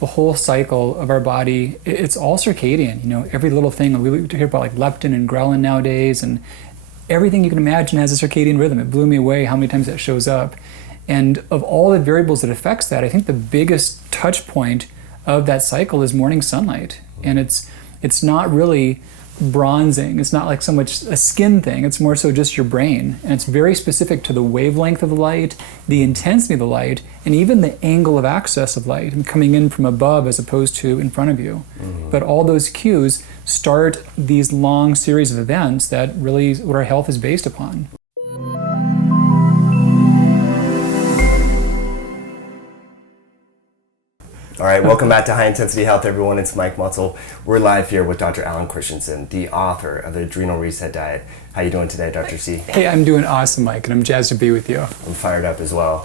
the whole cycle of our body, it's all circadian. Every little thing. We hear about like leptin and ghrelin nowadays, and everything you can imagine has a circadian rhythm. It blew me away how many times that shows up. And of all the variables that affects that, I think the biggest touch point of that cycle is morning sunlight. And it's not really bronzing. It's not like so much a skin thing. It's more so just your brain. And it's very specific to the wavelength of the light, the intensity of the light, and even the angle of access of light, and coming in from above as opposed to in front of you. But all those cues start these long series of events that really is what our health is based upon. All right, welcome back to High Intensity Health, everyone. It's Mike Mutzel. We're live here with Dr. Alan Christianson, the author of the Adrenal Reset Diet. How you doing today, Dr. C? Hey, I'm doing awesome, Mike, and I'm jazzed to be with you. I'm fired up as well.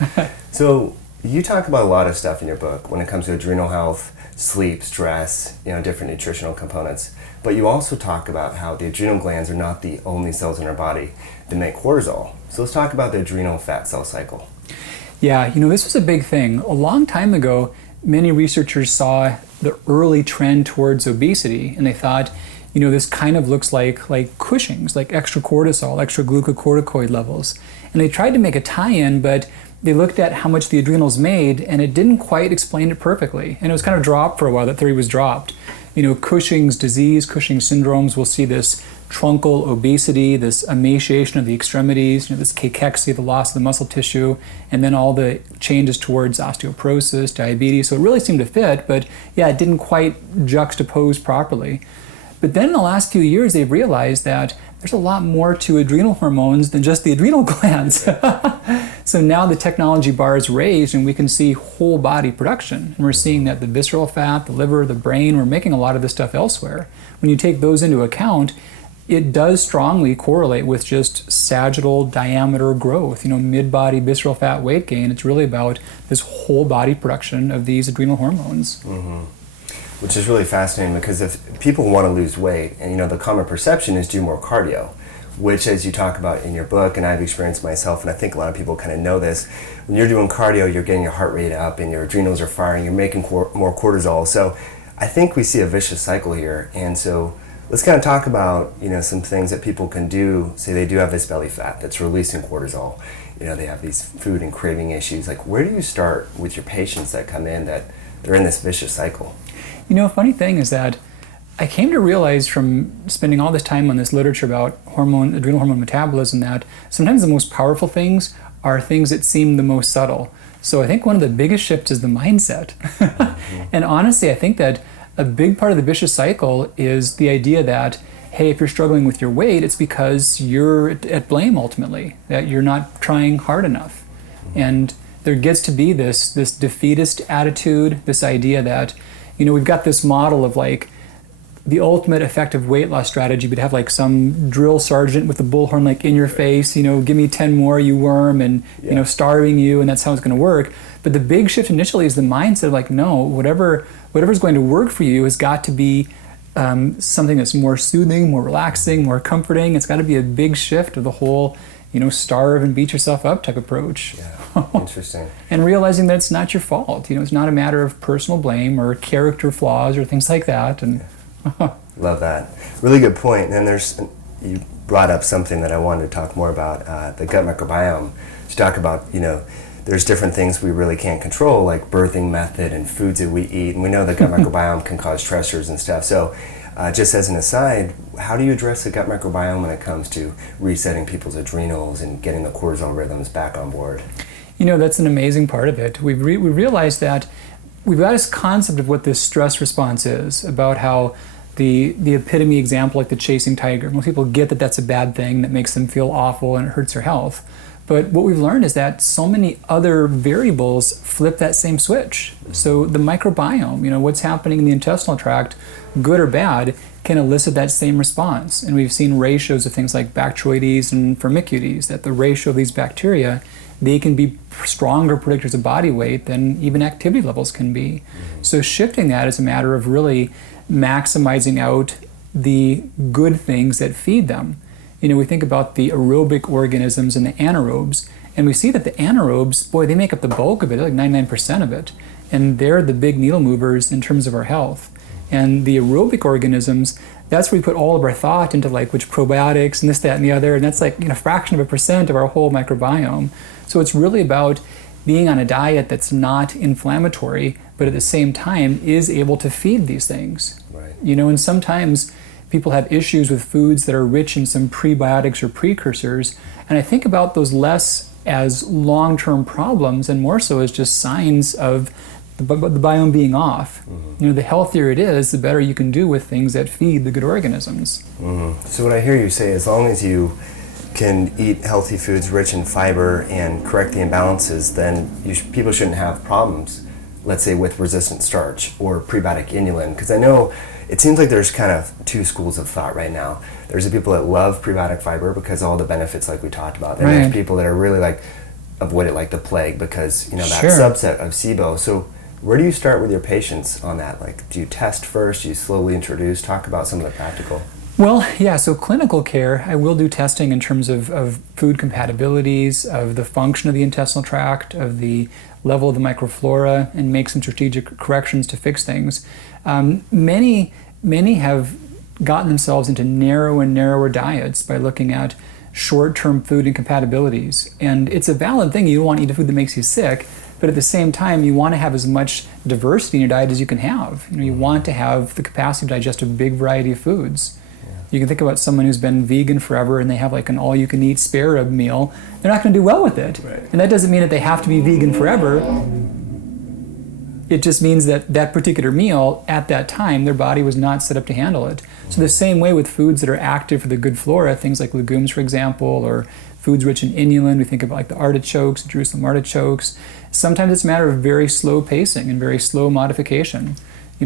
So you talk about a lot of stuff in your book when it comes to adrenal health, sleep, stress, different nutritional components. But you also talk about how the adrenal glands are not the only cells in our body that make cortisol. So let's talk about the adrenal fat cell cycle. Yeah, this was a big thing. A long time ago, many researchers saw the early trend towards obesity, and they thought, this kind of looks like Cushing's, like extra cortisol, extra glucocorticoid levels. And they tried to make a tie-in, but they looked at how much the adrenals made, and it didn't quite explain it perfectly. And it was kind of dropped for a while. That theory was dropped. Cushing's disease, Cushing's syndromes, we'll see this truncal obesity, this emaciation of the extremities, this cachexia, the loss of the muscle tissue, and then all the changes towards osteoporosis, diabetes. So it really seemed to fit, but yeah, it didn't quite juxtapose properly. But then in the last few years, they've realized that there's a lot more to adrenal hormones than just the adrenal glands. So now the technology bar is raised and we can see whole body production. And we're seeing that the visceral fat, the liver, the brain, we're making a lot of this stuff elsewhere. When you take those into account, it does strongly correlate with just sagittal diameter growth, mid-body visceral fat weight gain. It's really about this whole body production of these adrenal hormones. Which is really fascinating, because if people want to lose weight, and the common perception is do more cardio, which, as you talk about in your book, and I've experienced myself, and I think a lot of people kind of know this, when you're doing cardio, you're getting your heart rate up and your adrenals are firing, you're making more cortisol. So I think we see a vicious cycle here. And so let's kind of talk about, some things that people can do. Say they do have this belly fat that's releasing cortisol. They have these food and craving issues. Like, where do you start with your patients that come in that they're in this vicious cycle? A funny thing is that I came to realize from spending all this time on this literature about adrenal hormone metabolism that sometimes the most powerful things are things that seem the most subtle. So I think one of the biggest shifts is the mindset. And honestly, I think that a big part of the vicious cycle is the idea that, hey, if you're struggling with your weight, it's because you're at blame ultimately, that you're not trying hard enough. And there gets to be this defeatist attitude, this idea that, we've got this model of like the ultimate effective weight loss strategy. We'd have like some drill sergeant with a bullhorn like in your face, give me 10 more, you worm, and starving you, and that's how it's going to work. But the big shift initially is the mindset of like, no, whatever's going to work for you has got to be something that's more soothing, more relaxing, more comforting. It's got to be a big shift of the whole, starve and beat yourself up type approach. Yeah, interesting. And realizing that it's not your fault. It's not a matter of personal blame or character flaws or things like that. And love that. Really good point. And you brought up something that I wanted to talk more about, the gut microbiome. To talk about, there's different things we really can't control, like birthing method and foods that we eat. And we know the gut microbiome can cause stressors and stuff. So just as an aside, how do you address the gut microbiome when it comes to resetting people's adrenals and getting the cortisol rhythms back on board? That's an amazing part of it. We realized that we've got this concept of what this stress response is, about how the epitome example, like the chasing tiger. Most people get that that's a bad thing that makes them feel awful and it hurts their health. But what we've learned is that so many other variables flip that same switch. So the microbiome, what's happening in the intestinal tract, good or bad, can elicit that same response. And we've seen ratios of things like Bacteroides and Firmicutes, that the ratio of these bacteria, they can be stronger predictors of body weight than even activity levels can be. So shifting that is a matter of really maximizing out the good things that feed them. We think about the aerobic organisms and the anaerobes, and we see that the anaerobes, boy, they make up the bulk of it, like 99% of it. and they're the big needle movers in terms of our health. And the aerobic organisms, that's where we put all of our thought into, like, which probiotics and this, that, and the other, and that's like, a fraction of a percent of our whole microbiome. So it's really about being on a diet that's not inflammatory, but at the same time is able to feed these things. Right. And sometimes people have issues with foods that are rich in some prebiotics or precursors, and I think about those less as long-term problems and more so as just signs of the biome being off. The healthier it is, the better you can do with things that feed the good organisms. So what I hear you say, as long as you can eat healthy foods rich in fiber and correct the imbalances, then people shouldn't have problems, let's say, with resistant starch or prebiotic inulin. Because I know it seems like there's kind of two schools of thought right now. There's the people that love prebiotic fiber because of all the benefits like we talked about. And there's people that are really like avoid it like the plague because, that subset of SIBO. So where do you start with your patients on that? Like, do you test first? Do you slowly introduce? Talk about some of the practical. Well, yeah, so clinical care, I will do testing in terms of food compatibilities, of the function of the intestinal tract, of the level of the microflora, and make some strategic corrections to fix things. Many have gotten themselves into narrow and narrower diets by looking at short-term food incompatibilities. And it's a valid thing. You don't want to eat a food that makes you sick, but at the same time, you want to have as much diversity in your diet as you can have. You want to have the capacity to digest a big variety of foods. You can think about someone who's been vegan forever and they have like an all-you-can-eat spare rib meal. They're not going to do well with it. Right. And that doesn't mean that they have to be vegan forever. It just means that that particular meal, at that time, their body was not set up to handle it. So the same way with foods that are active for the good flora, things like legumes, for example, or foods rich in inulin, we think of like the artichokes, the Jerusalem artichokes. Sometimes it's a matter of very slow pacing and very slow modification.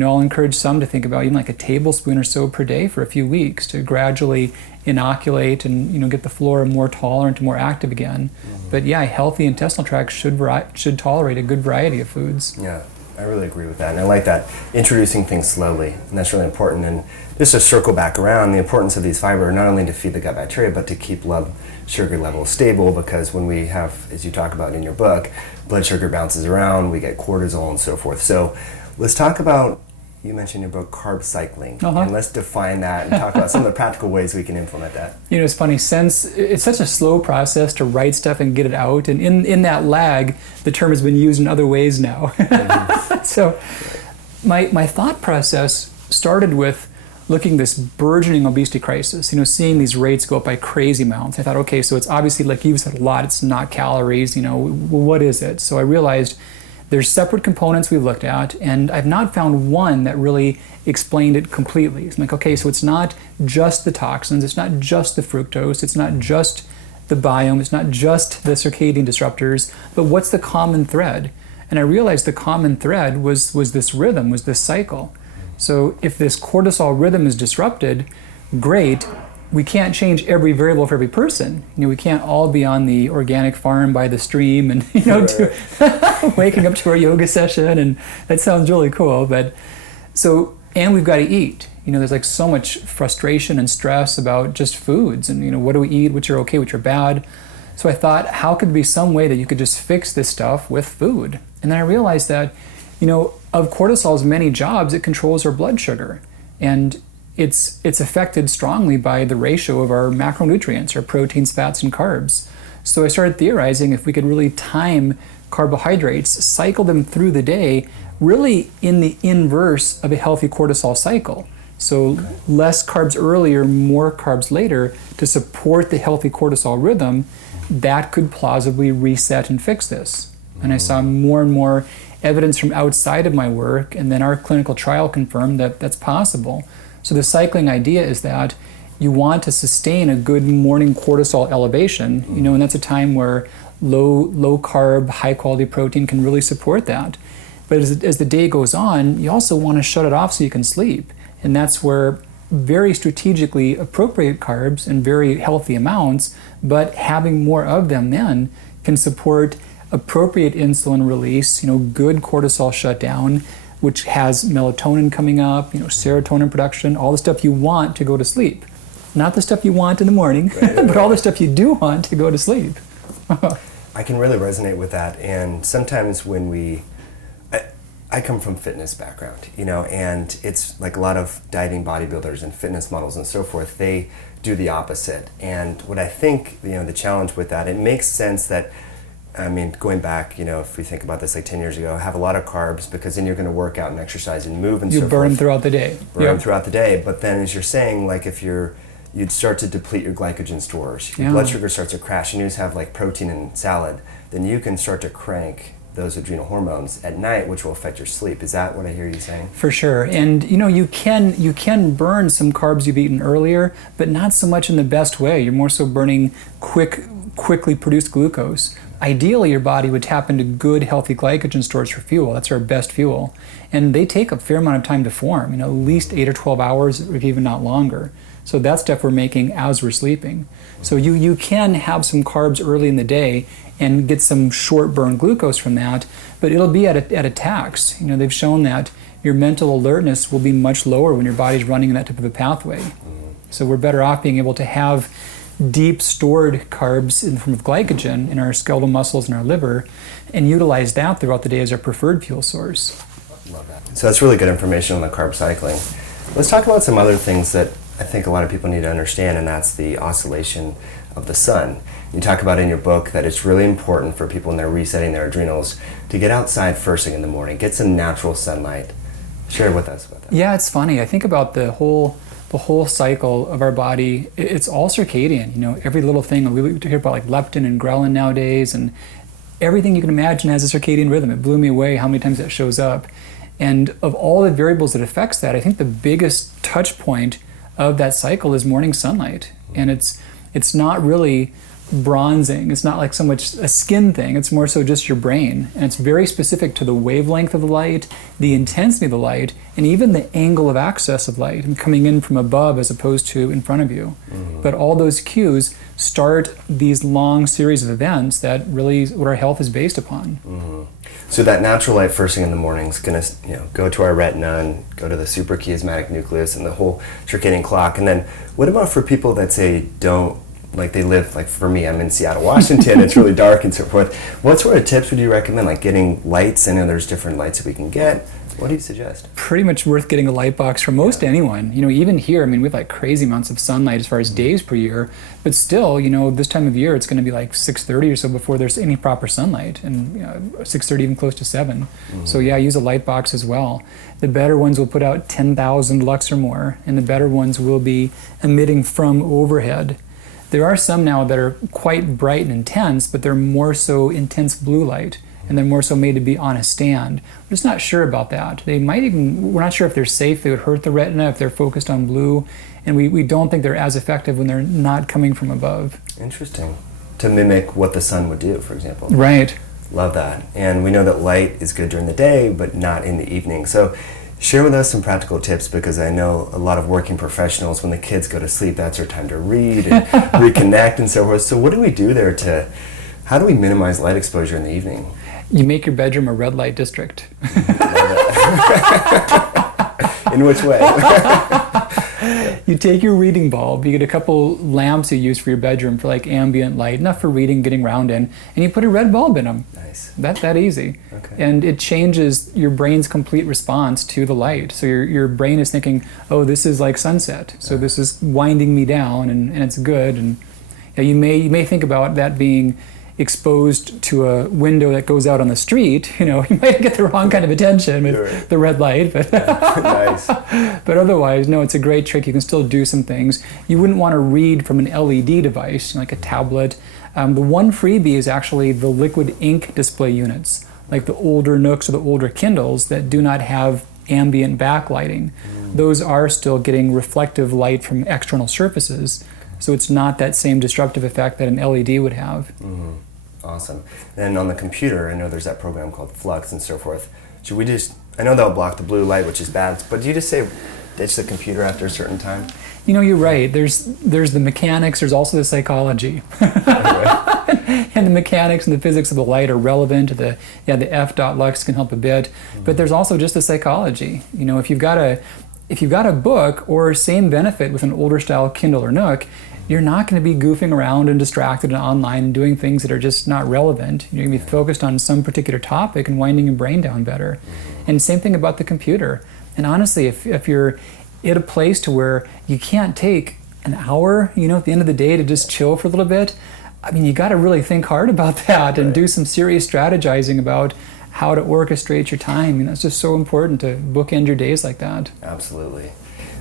I'll encourage some to think about even like a tablespoon or so per day for a few weeks to gradually inoculate and get the flora more tolerant and more active again. But yeah, healthy intestinal tract should tolerate a good variety of foods. Yeah, I really agree with that, and I like that, introducing things slowly, and that's really important. And just to circle back around, the importance of these fiber, not only to feed the gut bacteria, but to keep blood sugar levels stable, because when we have, as you talk about in your book, blood sugar bounces around, we get cortisol and so forth. So let's talk about, you mentioned in your book, carb cycling, and let's define that and talk about some of the practical ways we can implement that. It's funny, since it's such a slow process to write stuff and get it out, and in that lag, the term has been used in other ways now. So my thought process started with looking this burgeoning obesity crisis, seeing these rates go up by crazy amounts. I thought, okay, so it's obviously, like you've said a lot, it's not calories, well, what is it? So I realized there's separate components we've looked at, and I've not found one that really explained it completely. It's like, okay, so it's not just the toxins, it's not just the fructose, it's not just the biome, it's not just the circadian disruptors, but what's the common thread? And I realized the common thread was this rhythm, was this cycle. So if this cortisol rhythm is disrupted, great. We can't change every variable for every person. We can't all be on the organic farm by the stream and waking up to our yoga session, and that sounds really cool. But and we've got to eat. There's like so much frustration and stress about just foods and what do we eat, which are okay, which are bad. So I thought, how could there be some way that you could just fix this stuff with food? And then I realized that, of cortisol's many jobs, it controls our blood sugar, and it's affected strongly by the ratio of our macronutrients, our proteins, fats, and carbs. So I started theorizing if we could really time carbohydrates, cycle them through the day, really in the inverse of a healthy cortisol cycle. So less carbs earlier, more carbs later, to support the healthy cortisol rhythm, that could plausibly reset and fix this. And I saw more and more evidence from outside of my work, and then our clinical trial confirmed that that's possible. So the cycling idea is that you want to sustain a good morning cortisol elevation, and that's a time where low carb, high quality protein can really support that. But as the day goes on, you also want to shut it off so you can sleep. And that's where very strategically appropriate carbs in very healthy amounts, but having more of them then can support appropriate insulin release, good cortisol shutdown, which has melatonin coming up, serotonin production, all the stuff you want to go to sleep. Not the stuff you want in the morning, but all the stuff you do want to go to sleep. I can really resonate with that. And sometimes when I come from fitness background, and it's like a lot of dieting bodybuilders and fitness models and so forth, they do the opposite. And what I think, the challenge with that, it makes sense that, going back, if we think about this like 10 years ago, have a lot of carbs because then you're going to work out and exercise and move and so forth. You burn them throughout the day. Burn them throughout the day. But then as you're saying, like you'd start to deplete your glycogen stores, your blood sugar starts to crash, and you just have like protein and salad, then you can start to crank those adrenal hormones at night, which will affect your sleep. Is that what I hear you saying? For sure. And you can burn some carbs you've eaten earlier, but not so much in the best way. You're more so burning quickly produced glucose. Ideally, your body would tap into good, healthy glycogen stores for fuel. That's our best fuel. And they take a fair amount of time to form, at least 8 or 12 hours, if even not longer. So that stuff we're making as we're sleeping. So you can have some carbs early in the day and get some short burn glucose from that, but it'll be at a tax. They've shown that your mental alertness will be much lower when your body's running in that type of a pathway. So we're better off being able to have deep stored carbs in the form of glycogen in our skeletal muscles and our liver and utilize that throughout the day as our preferred fuel source. Love that. So that's really good information on the carb cycling. Let's talk about some other things that I think a lot of people need to understand, and that's the oscillation of the sun. You talk about in your book that it's really important for people when they're resetting their adrenals to get outside first thing in the morning, get some natural sunlight. Share with us about that. Yeah, it's funny. I think about the whole cycle of our body. It's all circadian. Every little thing. We hear about like leptin and ghrelin nowadays, and everything you can imagine has a circadian rhythm. It blew me away how many times that shows up. And of all the variables that affects that, I think the biggest touch point of that cycle is morning sunlight. And it's not really bronzing. It's not like so much a skin thing. It's more so just your brain. And it's very specific to the wavelength of the light, the intensity of the light, and even the angle of access of light and coming in from above as opposed to in front of you. But all those cues start these long series of events that really what our health is based upon. So that natural light first thing in the morning is going to go to our retina and go to the suprachiasmatic nucleus and the whole circadian clock. And then what about for people that say they live, like for me, I'm in Seattle, Washington, it's really dark and so forth. What sort of tips would you recommend, like getting lights? I know there's different lights that we can get. What do you suggest? Pretty much worth getting a light box for most anyone. Even here, we have like crazy amounts of sunlight as far as days per year, but still, this time of year, it's going to be like 6:30 or so before there's any proper sunlight, and 6:30 even close to 7. So yeah, use a light box as well. The better ones will put out 10,000 lux or more, and the better ones will be emitting from overhead. There are some now that are quite bright and intense, but they're more so intense blue light, and they're more so made to be on a stand. We're just not sure about that. We're not sure if they're safe, they would hurt the retina if they're focused on blue, and we don't think they're as effective when they're not coming from above. Interesting. To mimic what the sun would do, for example. Right. Love that. And we know that light is good during the day, but not in the evening. So share with us some practical tips, because I know a lot of working professionals, when the kids go to sleep, that's their time to read and reconnect and so forth. So what do we do there how do we minimize light exposure in the evening? You make your bedroom a red light district. In which way? You take your reading bulb, you get a couple lamps you use for your bedroom for like ambient light, enough for reading, getting around in, and you put a red bulb in them. Nice. That easy. Okay. And it changes your brain's complete response to the light. So your brain is thinking, oh, this is like sunset, so this is winding me down, and it's good. And you may think about that being exposed to a window that goes out on the street. You might get the wrong kind of attention with the red light, but Nice. But otherwise, no, it's a great trick. You can still do some things. You wouldn't want to read from an LED device, like a tablet. The one freebie is actually the liquid ink display units, like the older Nooks or the older Kindles that do not have ambient backlighting. Those are still getting reflective light from external surfaces, so it's not that same disruptive effect that an LED would have. Awesome. Then on the computer, I know there's that program called Flux and so forth. Should we I know they'll block the blue light, which is bad, but do you just say ditch the computer after a certain time? You're right. There's the mechanics, there's also the psychology. And the mechanics and the physics of the light are relevant. The f.lux lux can help a bit, but there's also just the psychology. If you've got a book or same benefit with an older style Kindle or Nook, you're not going to be goofing around and distracted and online and doing things that are just not relevant. You're going to be focused on some particular topic and winding your brain down better. And same thing about the computer. And honestly, if you're at a place to where you can't take an hour, at the end of the day to just chill for a little bit, I mean, you got to really think hard about that and do some serious strategizing about how to orchestrate your time. It's just so important to bookend your days like that. Absolutely.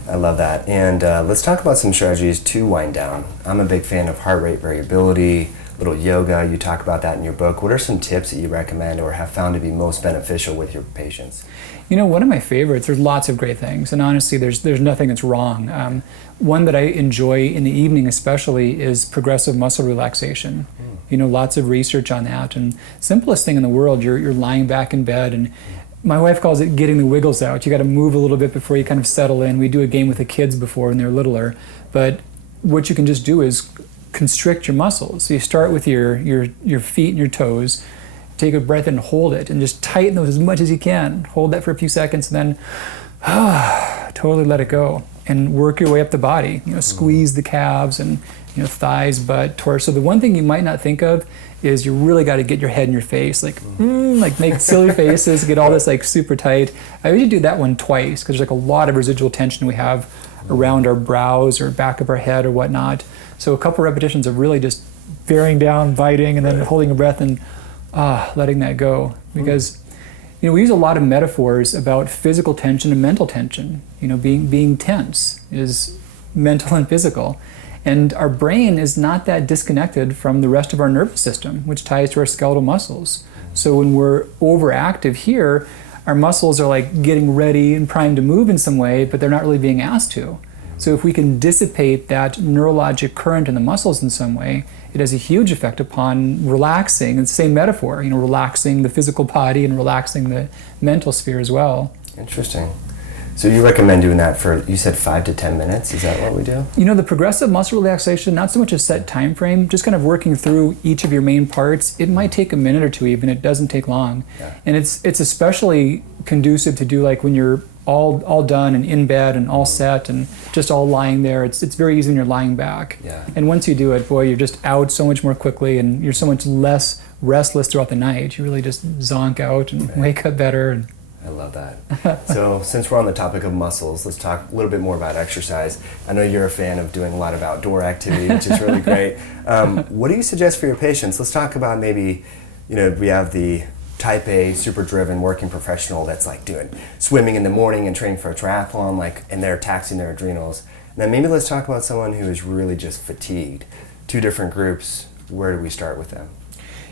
I love that. And let's talk about some strategies to wind down. I'm a big fan of heart rate variability, little yoga. You talk about that in your book. What are some tips that you recommend or have found to be most beneficial with your patients? One of my favorites, there's lots of great things, and honestly, there's nothing that's wrong. One that I enjoy in the evening especially is progressive muscle relaxation. Lots of research on that, and simplest thing in the world, you're lying back in bed, and my wife calls it getting the wiggles out. You got to move a little bit before you kind of settle in. We do a game with the kids before when they're littler, but what you can just do is constrict your muscles. So you start with your feet and your toes, take a breath and hold it, and just tighten those as much as you can. Hold that for a few seconds, and then totally let it go, and work your way up the body. Squeeze the calves and thighs, butt, torso. The one thing you might not think of is you really got to get your head in your face, like make silly faces, get all this like super tight. I usually do that one twice because there's like a lot of residual tension we have around our brows or back of our head or whatnot. So a couple repetitions of really just bearing down, biting, and then holding a breath and letting that go. Because we use a lot of metaphors about physical tension and mental tension. Being tense is mental and physical. And our brain is not that disconnected from the rest of our nervous system, which ties to our skeletal muscles. So when we're overactive here, our muscles are like getting ready and primed to move in some way, but they're not really being asked to. So if we can dissipate that neurologic current in the muscles in some way, it has a huge effect upon relaxing. It's the same metaphor, relaxing the physical body and relaxing the mental sphere as well. Interesting. So you recommend doing that for, you said 5 to 10 minutes? Is that what we do? The progressive muscle relaxation, not so much a set time frame, just kind of working through each of your main parts. It might take a minute or two even. It doesn't take long. Yeah. And it's especially conducive to do like when you're all done and in bed and all set and just all lying there. It's very easy when you're lying back. Yeah. And once you do it, boy, you're just out so much more quickly and you're so much less restless throughout the night. You really just zonk out and wake up better. I love that. So since we're on the topic of muscles, let's talk a little bit more about exercise. I know you're a fan of doing a lot of outdoor activity, which is really great. What do you suggest for your patients? Let's talk about maybe, we have the type A, super driven working professional that's like doing swimming in the morning and training for a triathlon, and they're taxing their adrenals. And then maybe let's talk about someone who is really just fatigued. Two different groups. Where do we start with them?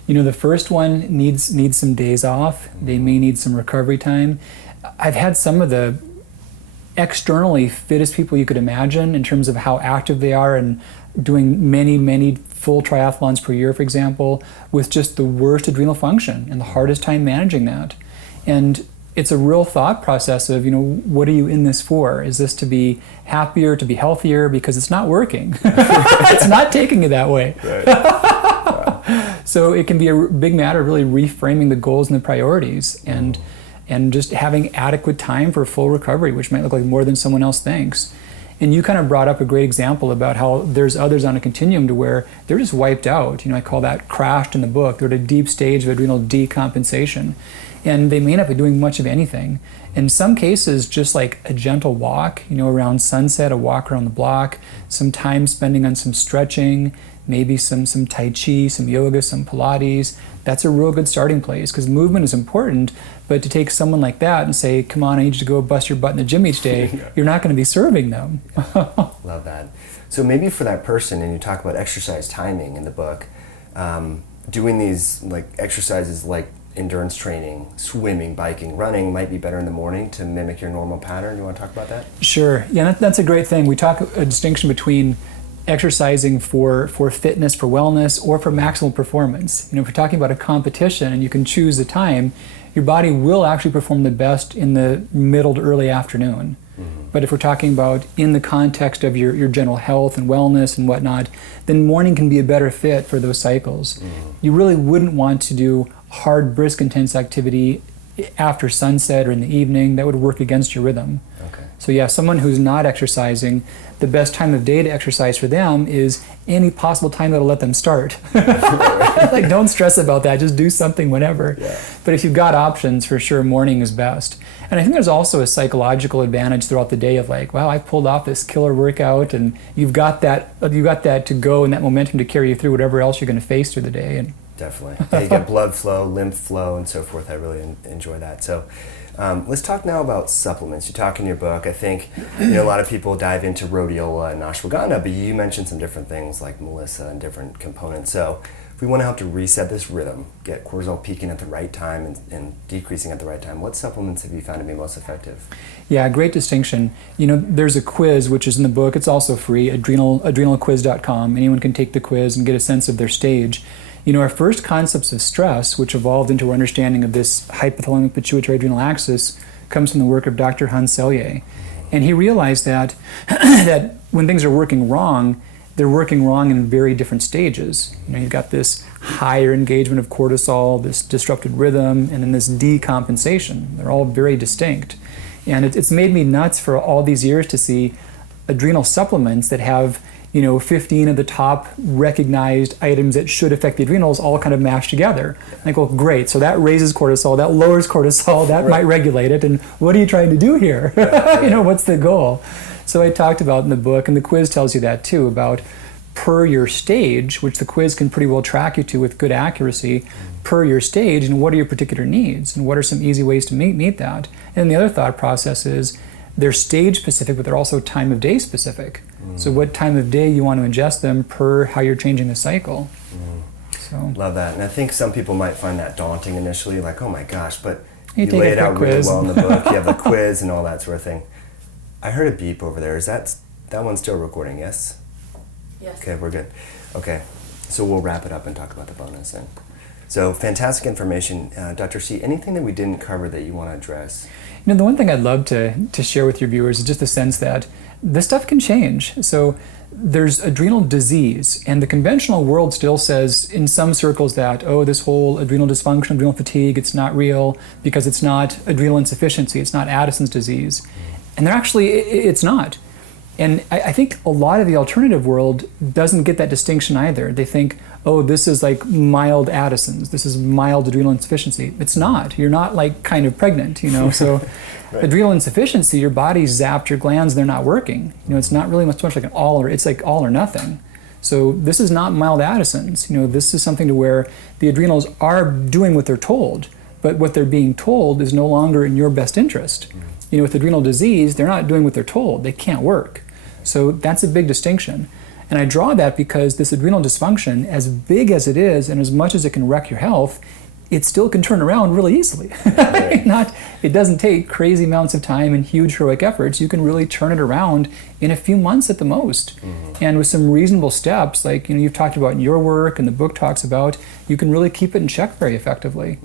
The first one needs some days off. They may need some recovery time. I've had some of the externally fittest people you could imagine in terms of how active they are and doing many full triathlons per year, for example, with just the worst adrenal function and the hardest time managing that. And it's a real thought process of, what are you in this for? Is this to be happier, to be healthier? Because it's not working. It's not taking you that way. Right. So it can be a big matter of really reframing the goals and the priorities and just having adequate time for full recovery, which might look like more than someone else thinks. And you kind of brought up a great example about how there's others on a continuum to where they're just wiped out. I call that crashed in the book. They're at a deep stage of adrenal decompensation. And they may not be doing much of anything. In some cases, just like a gentle walk, around sunset, a walk around the block, some time spending on some stretching, maybe some Tai Chi, some yoga, some Pilates. That's a real good starting place because movement is important, but to take someone like that and say, come on, I need you to go bust your butt in the gym each day, you're not going to be serving them. Love that. So maybe for that person, and you talk about exercise timing in the book, doing these exercises like endurance training, swimming, biking, running might be better in the morning to mimic your normal pattern. You want to talk about that? Sure. Yeah, that's a great thing. We talk a distinction between exercising for fitness, for wellness, or for maximal performance. If we're talking about a competition and you can choose the time, your body will actually perform the best in the middle to early afternoon. Mm-hmm. But if we're talking about in the context of your general health and wellness and whatnot, then morning can be a better fit for those cycles. Mm-hmm. You really wouldn't want to do hard, brisk, intense activity after sunset or in the evening, that would work against your rhythm. Okay. So yeah, someone who's not exercising, the best time of day to exercise for them is any possible time that'll let them start. Like, don't stress about that, just do something whenever. Yeah. But if you've got options, for sure, morning is best. And I think there's also a psychological advantage throughout the day of like, wow, I pulled off this killer workout, and you've got that to go and that momentum to carry you through whatever else you're going to face through the day. And definitely. Yeah, you get blood flow, lymph flow, and so forth. I really enjoy that. So let's talk now about supplements. You talk in your book, I think, a lot of people dive into rhodiola and ashwagandha, but you mentioned some different things like melissa and different components. So if we want to help to reset this rhythm, get cortisol peaking at the right time and decreasing at the right time, what supplements have you found to be most effective? Yeah, great distinction. There's a quiz, which is in the book. It's also free, adrenalquiz.com. Anyone can take the quiz and get a sense of their stage. Our first concepts of stress, which evolved into our understanding of this hypothalamic pituitary adrenal axis, comes from the work of Dr. Hans Selye. And he realized that, that when things are working wrong, they're working wrong in very different stages. You've got this higher engagement of cortisol, this disrupted rhythm, and then this decompensation. They're all very distinct. And it's made me nuts for all these years to see adrenal supplements that have 15 of the top recognized items that should affect the adrenals all kind of mashed together. And I go, great, so that raises cortisol, that lowers cortisol, that might regulate it, and what are you trying to do here? What's the goal? So I talked about in the book, and the quiz tells you that too, about per your stage, which the quiz can pretty well track you to with good accuracy, per your stage, and what are your particular needs, and what are some easy ways to meet that. And the other thought process is, they're stage specific, but they're also time of day specific. So what time of day you want to ingest them per how you're changing the cycle. So love that. And I think some people might find that daunting initially, like, oh my gosh, but you lay it out really quiz. well in the book. You have the quiz and all that sort of thing. I heard a beep over there. Is that one still recording, yes? Yes. Okay, we're good. Okay, so we'll wrap it up and talk about the bonus then. So fantastic information. Dr. C, anything that we didn't cover that you want to address? The one thing I'd love to share with your viewers is just the sense that this stuff can change. So there's adrenal disease, and the conventional world still says in some circles that, this whole adrenal dysfunction, adrenal fatigue, it's not real because it's not adrenal insufficiency, it's not Addison's disease. And it's not. And I think a lot of the alternative world doesn't get that distinction either. They think, this is like mild Addison's, this is mild adrenal insufficiency. It's not. You're not like kind of pregnant, So right. Adrenal insufficiency, your body's zapped your glands, they're not working. It's not really much like it's like all or nothing. So this is not mild Addison's. This is something to where the adrenals are doing what they're told, but what they're being told is no longer in your best interest. With adrenal disease, they're not doing what they're told. They can't work. So that's a big distinction. And I draw that because this adrenal dysfunction, as big as it is and as much as it can wreck your health, it still can turn around really easily. It doesn't take crazy amounts of time and huge heroic efforts. You can really turn it around in a few months at the most. And with some reasonable steps, like you've talked about in your work and the book talks about, you can really keep it in check very effectively.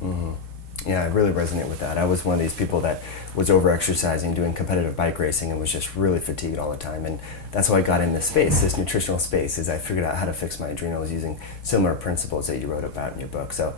Yeah, I really resonate with that. I was one of these people that was over-exercising, doing competitive bike racing, and was just really fatigued all the time. And that's how I got in this space, this nutritional space, is I figured out how to fix my adrenals using similar principles that you wrote about in your book. So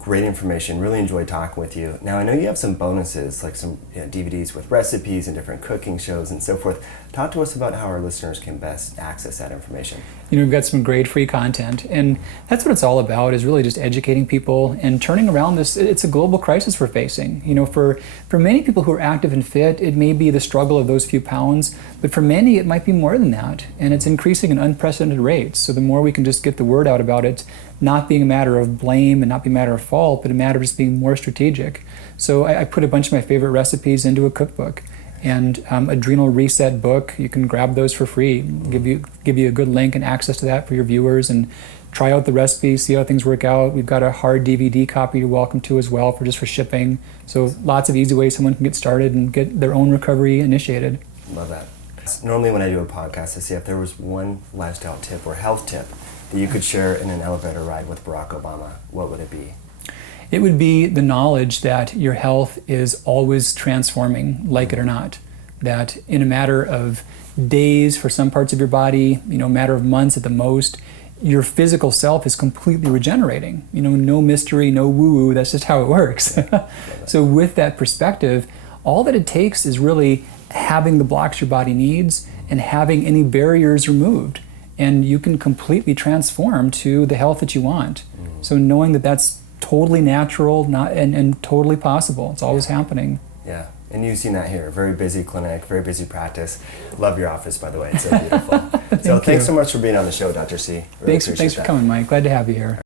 great information. Really enjoyed talking with you. Now, I know you have some bonuses, like some DVDs with recipes and different cooking shows and so forth. Talk to us about how our listeners can best access that information. We've got some great free content, and that's what it's all about, is really just educating people and turning around this. It's a global crisis we're facing. For many people who are active and fit, it may be the struggle of those few pounds, but for many it might be more than that, and it's increasing at unprecedented rates. So the more we can just get the word out about it, not being a matter of blame and not being a matter of fault, but a matter of just being more strategic. So I put a bunch of my favorite recipes into a cookbook. And Adrenal Reset book, you can grab those for free. Give you a good link and access to that for your viewers, and try out the recipes, see how things work out. We've got a hard DVD copy you're welcome to as well for shipping. So lots of easy ways someone can get started and get their own recovery initiated. Love that. Normally when I do a podcast, I say if there was one lifestyle tip or health tip that you could share in an elevator ride with Barack Obama, what would it be? It would be the knowledge that your health is always transforming, like it or not. That in a matter of days for some parts of your body, a matter of months at the most, your physical self is completely regenerating. No mystery, no woo-woo, that's just how it works. So with that perspective, all that it takes is really having the blocks your body needs and having any barriers removed. And you can completely transform to the health that you want. So knowing that that's totally natural and totally possible. It's always happening. Yeah, and you've seen that here. Very busy clinic, very busy practice. Love your office, by the way. It's so beautiful. Thanks so much for being on the show, Dr. C. Really Thanks for coming, Mike. Glad to have you here.